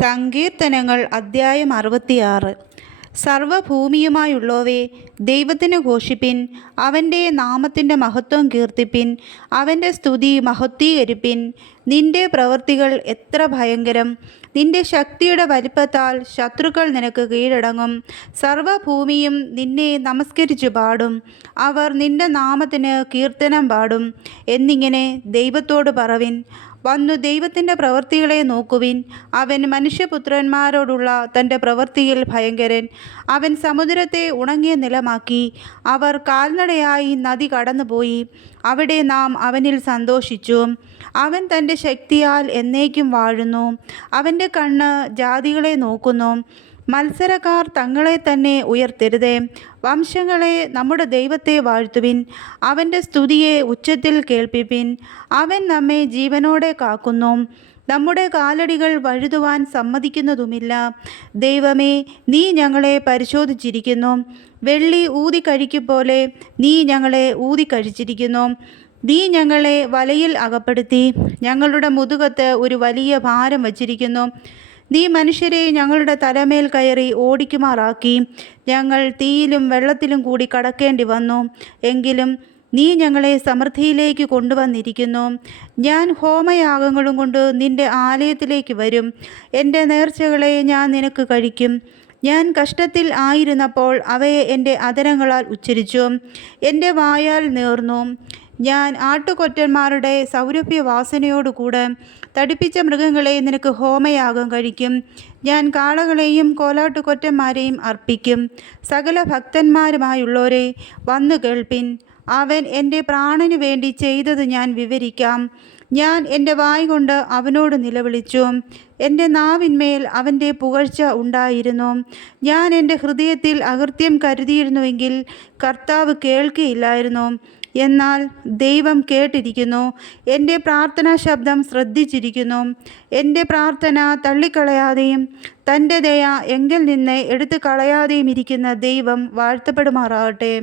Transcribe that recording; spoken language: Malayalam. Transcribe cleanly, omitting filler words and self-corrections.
സങ്കീർത്തനങ്ങൾ അദ്ധ്യായം 66. സർവഭൂമിയുമായുള്ളവേ, ദൈവത്തിന് ഘോഷിപ്പിൻ, അവൻ്റെ നാമത്തിൻ്റെ മഹത്വം കീർത്തിപ്പിൻ, അവൻ്റെ സ്തുതി മഹത്വീകരിപ്പിൻ. നിന്റെ പ്രവൃത്തികൾ എത്ര ഭയങ്കരം! നിന്റെ ശക്തിയുടെ വലിപ്പത്താൽ ശത്രുക്കൾ നിനക്ക് കീഴടങ്ങും. സർവഭൂമിയും നിന്നെ നമസ്കരിച്ചു പാടും. അവർ നിന്റെ നാമത്തിന് കീർത്തനം പാടും എന്നിങ്ങനെ ദൈവത്തോട് പറവിൻ. വന്നു ദൈവത്തിൻ്റെ പ്രവൃത്തികളെ നോക്കുവിൻ. അവൻ മനുഷ്യപുത്രന്മാരോടുള്ള തൻ്റെ പ്രവൃത്തിയിൽ ഭയങ്കരൻ. അവൻ സമുദ്രത്തെ ഉണങ്ങിയ നിലമാക്കി. അവർ കാൽനടയായി നദി കടന്നുപോയി. അവിടെ നാം അവനിൽ സന്തോഷിച്ചു. അവൻ തൻ്റെ ശക്തിയാൽ എന്നേക്കും വാഴുന്നു. അവൻ്റെ കണ്ണ് ജാതികളെ നോക്കുന്നു. മത്സരക്കാർ തങ്ങളെ തന്നെ ഉയർത്തരുതേ. വംശങ്ങളെ നമ്മുടെ ദൈവത്തെ വാഴ്ത്തുവിൻ. അവൻ്റെ സ്തുതിയെ ഉച്ചത്തിൽ കേൾപ്പിപ്പിൻ. അവൻ നമ്മെ ജീവനോടെ കാക്കുന്നു. നമ്മുടെ കാലടികൾ വഴുതുവാൻ സമ്മതിക്കുന്നതുമില്ല. ദൈവമേ, നീ ഞങ്ങളെ പരിശോധിച്ചിരിക്കുന്നു. വെള്ളി ഊതിക്കഴിക്കുപോലെ നീ ഞങ്ങളെ ഊതിക്കഴിച്ചിരിക്കുന്നു. നീ ഞങ്ങളെ വലയിൽ അകപ്പെടുത്തി ഞങ്ങളുടെ മുതുകത്ത് ഒരു വലിയ ഭാരം വച്ചിരിക്കുന്നു. നീ മനുഷ്യരെ ഞങ്ങളുടെ തലമേൽ കയറി ഓടിക്കുമാറാക്കി. ഞങ്ങൾ തീയിലും വെള്ളത്തിലും കൂടി കടക്കേണ്ടി വന്നു. എങ്കിലും നീ ഞങ്ങളെ സമൃദ്ധിയിലേക്ക് കൊണ്ടുവന്നിരിക്കുന്നു. ഞാൻ ഹോമയാഗങ്ങളും കൊണ്ട് നിന്റെ ആലയത്തിലേക്ക് വരും. എൻ്റെ നേർച്ചകളെ ഞാൻ നിനക്ക് കഴിക്കും. ഞാൻ കഷ്ടത്തിൽ ആയിരുന്നപ്പോൾ അവയെ എൻ്റെ അധരങ്ങളാൽ ഉച്ചരിച്ചു, എൻ്റെ വായാൽ നേർന്നു. ഞാൻ ആട്ടുകൊറ്റന്മാരുടെ സൗരഭ്യവാസനയോടുകൂടെ തടിപ്പിച്ച മൃഗങ്ങളെ നിനക്ക് ഹോമയാഗം കഴിക്കും. ഞാൻ കാളകളെയും കോലാട്ടുകൊറ്റന്മാരെയും അർപ്പിക്കും. സകല ഭക്തന്മാരുമായുള്ളവരെ വന്നു കേൾപ്പിൻ. അവൻ എൻ്റെ പ്രാണനു വേണ്ടി ചെയ്തത് ഞാൻ വിവരിക്കാം. ഞാൻ എൻ്റെ വായ് കൊണ്ട് അവനോട് നിലവിളിച്ചു. എൻ്റെ നാവിന്മേൽ അവൻ്റെ പുകഴ്ച ഉണ്ടായിരുന്നു. ഞാൻ എൻ്റെ ഹൃദയത്തിൽ അകൃത്യം കരുതിയിരുന്നുവെങ്കിൽ കർത്താവ് കേൾക്കുകയില്ലായിരുന്നു. എന്നാൽ ദൈവം കേട്ടിരിക്കുന്നു. എൻ്റെ പ്രാർത്ഥനാ ശബ്ദം ശ്രദ്ധിച്ചിരിക്കുന്നു. എൻ്റെ പ്രാർത്ഥന തള്ളിക്കളയാതെയും തൻ്റെ ദയ എങ്കിൽ നിന്ന് എടുത്തു കളയാതെയും ഇരിക്കുന്ന ദൈവം വാഴ്ത്തപ്പെടുമാറാകട്ടെ.